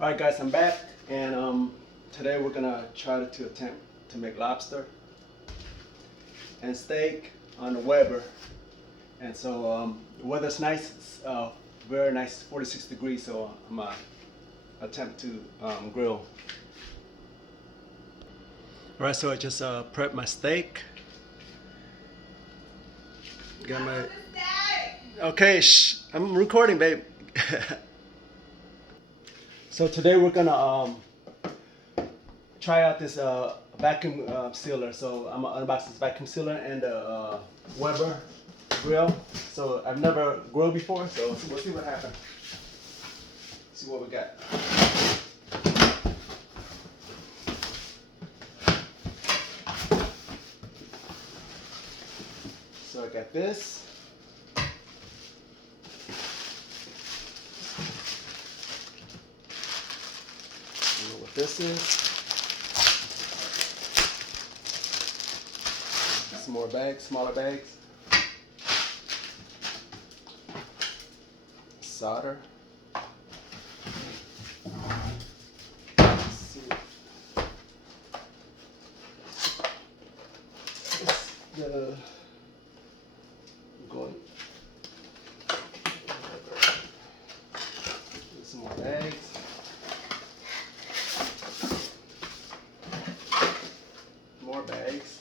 Alright guys, I'm back, and today we're gonna try to attempt to make lobster and steak on the Weber. And so the weather's nice, it's very nice, 46 degrees, so I'm gonna attempt to grill. Alright, so I just prepped my steak. Got my... Okay, shh, I'm recording, babe. So today we're gonna try out this vacuum sealer. So I'm gonna unbox this vacuum sealer and the Weber grill. So I've never grilled before, so we'll see what happens. See what we got. So I got this. I don't know what this is. Some more bags, smaller bags. Solder. Let's see. The going. Some more bags. More bags.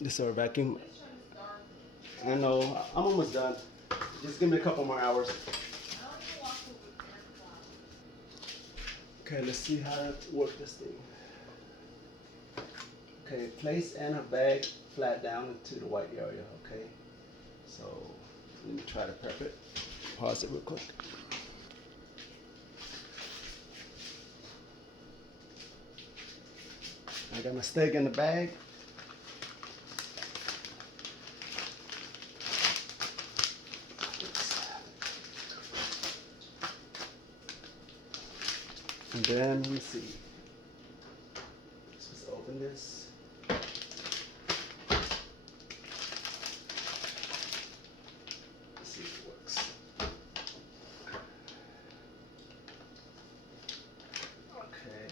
This is our vacuum. I know, I'm almost done. Just give me a couple more hours. Okay, let's see how to work this thing. Okay, place and a bag flat down into the white area, okay? So, let me try to prep it. Pause it real quick. I got my steak in the bag. And then, let me see. Let's open this. Let's see if it works. Okay.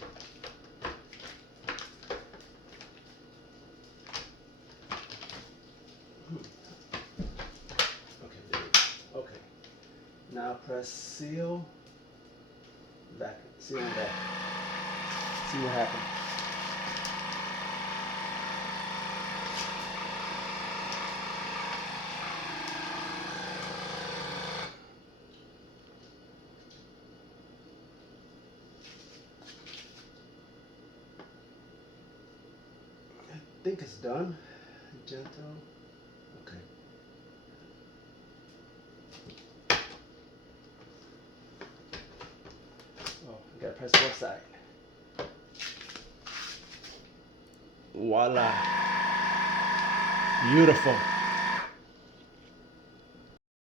Okay, there we go. Okay. Now press seal. Back. See on back. See what happens. I think it's done. Gentle. Okay. Oh, you gotta press both sides. Voila. Beautiful.